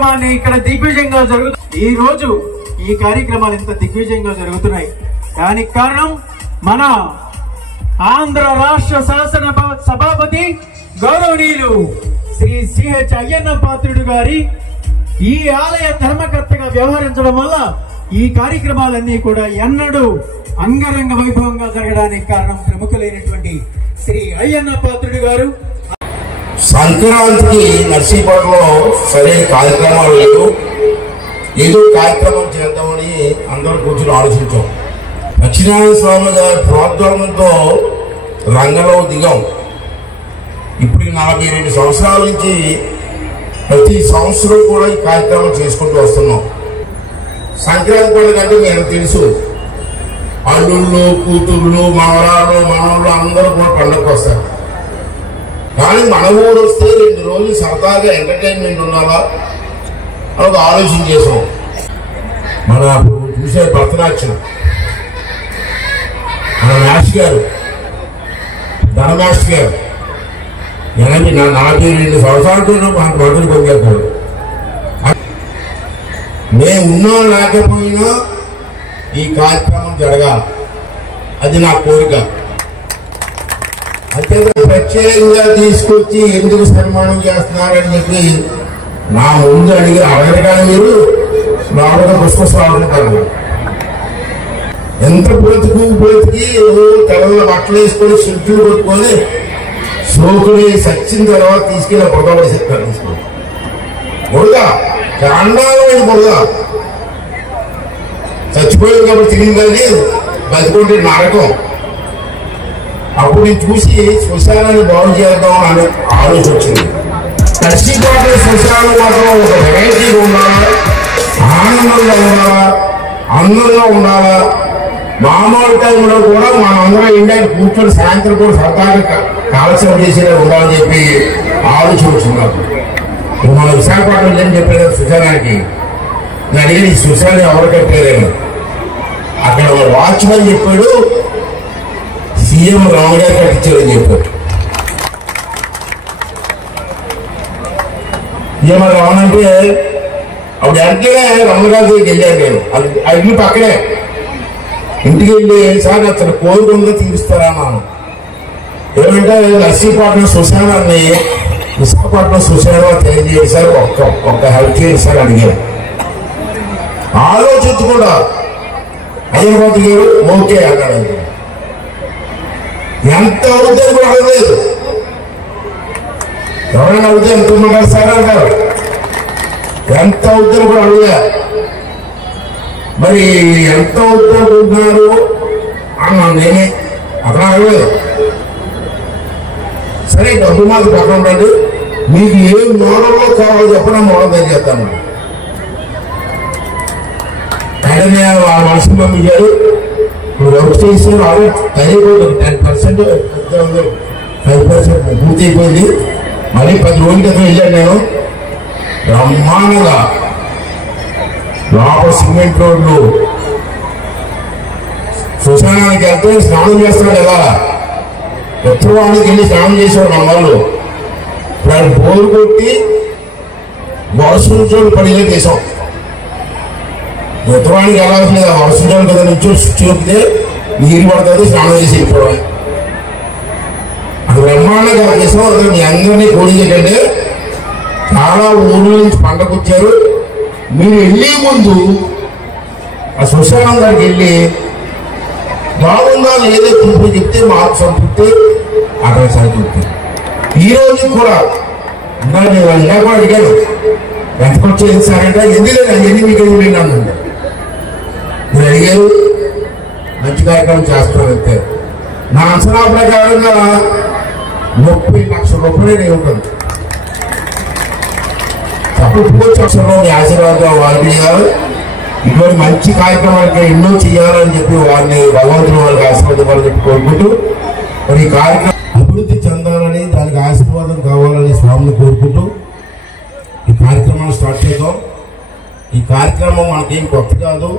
కార్యక్రమాన్ని ఇక్కడ దిగ్విజయంగా జరుగుతుంది. ఈ రోజు ఈ కార్యక్రమాలు ఇంత దిగ్విజయంగా జరుగుతున్నాయి. దానికి కారణం మన ఆంధ్ర రాష్ట్ర శాసన సభాపతి గౌరవనీయులు శ్రీ సిహెచ్ అయ్యన్న పాత్రుడు గారి ఈ ఆలయ ధర్మకర్తగా వ్యవహరించడం వల్ల ఈ కార్యక్రమాలన్నీ కూడా ఎన్నడూ అంగరంగ వైభవంగా జరగడానికి కారణం ప్రముఖులైనటువంటి శ్రీ అయ్యన్న పాత్రుడు గారు. సంక్రాంతికి నర్సీపట్నంలో సరైన కార్యక్రమాలు లేవు. ఏదో కార్యక్రమం చేద్దామని అందరూ కూర్చొని ఆలోచించాం. సత్యనారాయణ స్వామి గారి ప్రోద్బలంతో రంగంలో దిగాం. ఇప్పుడు 42 సంవత్సరాల నుంచి ప్రతి సంవత్సరం కూడా ఈ కార్యక్రమం చేసుకుంటూ వస్తున్నాం. సంక్రాంతి పండుగ అంటే మీకు తెలుసు, అల్లుళ్ళు, కూతుళ్ళు, మనవరాళ్ళు, మనవళ్ళు అందరూ కూడా పండుగకు వస్తారు. కానీ మన ఊరు వస్తే 2 రోజులు సరదాగా ఎంటర్టైన్మెంట్ ఉండాలా అని ఒక ఆలోచన చేసాం. మన చూసే భరతనాట్యం మన మాస్టర్ గారు, ధన మాస్టర్ గారు 42 సంవత్సరాలతో మనకు మొదలు పొందారు. మేము ఉన్నా లేకపోయినా ఈ కార్యక్రమం జరగాలి, అది నా కోరిక. అంతే ప్రత్యేకంగా తీసుకొచ్చి ఎందుకు సన్మానం చేస్తున్నారని చెప్పి నా ముందు అడగరు. కానీ మీరు నాలుగు పుష్పస్వాగతం ఎంత బ్రతికి తెల్ల బట్టలు వేసుకొని శుద్ధులు కొట్టుకొని సోకుని సచ్చిన తర్వాత తీసుకెళ్ళి బురద పడిసేస్తారు. తీసుకొని బురద కాండాలమైన బురద చచ్చిపోయింది కాబట్టి తిరిగింది, కానీ బతికుంటే నరకం. అప్పుడు నేను చూసి శ్మశానాన్ని బాగు చేద్దాం అని ఆలోచన వచ్చింది. నర్సీపట్నం శ్మశానం మాత్రం ఒక వెరైటీగా ఉండాలా, ఆనందంగా ఉండాలా, అందంగా ఉండాలా. మామూలు టైంలో కూడా మనందరం ఇండియాకి కూర్చొని సాయంత్రం కూడా సరదాగా కాలక్షేపం చేసేలా ఉండాలని చెప్పి ఆలోచన వచ్చింది. మన విశాఖపట్నం ఏం చెప్పారు శ్మశానానికి, నేను అడిగిన ఈ శ్మశానం ఎవరు కట్టారని. అక్కడ వాచ్మెన్ చెప్పాడు, సీఎం రామ గారు కట్టించారని చెప్పారు. సీఎం రావణ అంటే అప్పుడు వెంటనే రమణగారి దగ్గరికి వెళ్ళాను నేను. ఆ ఇల్లు పక్కనే. ఇంటికి వెళ్ళి సార్ అతను కోరుకుందో తీరుస్తారా అన్నాను. ఏమంటే నర్సీపట్నం శ్మశానాన్ని విశాఖపట్నం శ్మశానంలో తయారు చేశారు, ఒక్క హెల్ప్ చేయండి సార్ అడిగారు. ఆలోచించకుండా అయ్యబాబు గారు ఓకే అన్నాడు. ఎంత అవుతుంది కూడా అడగలేదు. ఎవరైనా అడిగితే ఎంత ఉన్నారు సార్ అంటారు, ఎంత అవుతుంది కూడా అడిగా. మరి ఎంత అవుతున్నారు అన్నాను నేనే, అతను అడగలేదు. సరే డబ్బు మాకు పక్కన ఉండండి, మీకు ఏ మోడల్లో కావాలో చెప్పడం మోడల్ దగ్గర చేస్తాను. వెంటనే వాళ్ళ మనుషులు పంపించారు. ఇప్పుడు వర్క్ చేసి వాళ్ళు అయిపోతుంది 10%, 5% పూర్తి అయిపోయింది. మళ్ళీ 10 రోజుల క్రితం వెళ్ళాను నేను. బ్రహ్మాండంగా లోపల సిమెంట్ రోడ్లు, శ్మశానానికి వెళ్తే స్నానం చేస్తున్నాడు కదా, ఉత్తరవానికి వెళ్ళి స్నానం చేసేవాడు మన వాళ్ళు. ఇప్పుడు బోరు కొట్టి వర్షం చోటు పడిగా చేసాం. ఉత్తరవానికి వెళ్ళాల్సిన వర్షం చోటు కదా నుంచి చూపితే నీరు పడుతుంది, స్నానం చేసి వెళ్ళిపోవడం. అది బ్రహ్మాండంగా చేసాం. అదే మీ అందరినీ కోరించేటంటే చాలా ఊళ్ళ నుంచి పంటకు వచ్చారు. మీరు వెళ్ళే ముందు ఆ శ్మశానం దగ్గరికి వెళ్ళి బాగుందా లేదో చూపు చెప్తే మాకు సంతృప్తి, అక్కడ సంతృప్తి. ఈ రోజు కూడా నేను కూడా అడిగాను, ఎంత ఖర్చు చేస్తారంటే ఎందుకంటే ఎన్ని మీకు వెళ్ళినాను. మీరు అడిగారు, మంచి కార్యక్రమం చేస్తానంటే నా అంచనా ప్రకారంగా 30 లక్షల రూపాయలు నేను ఉంటుంది. తప్పుకోవచ్చు మీ ఆశీర్వాదం వారికి గారు. ఇటువంటి మంచి కార్యక్రమాలకి ఎన్నో చేయాలని చెప్పి వారిని భగవంతుని వారికి ఆశీర్వాదాలు చెప్పి కోరుకుంటూ, మరి ఈ కార్యక్రమం అభివృద్ధి చెందాలని, దానికి ఆశీర్వాదం కావాలని స్వామిని కోరుకుంటూ ఈ కార్యక్రమాన్ని స్టార్ట్ చేద్దాం. ఈ కార్యక్రమం మనకేం కొత్త కాదు.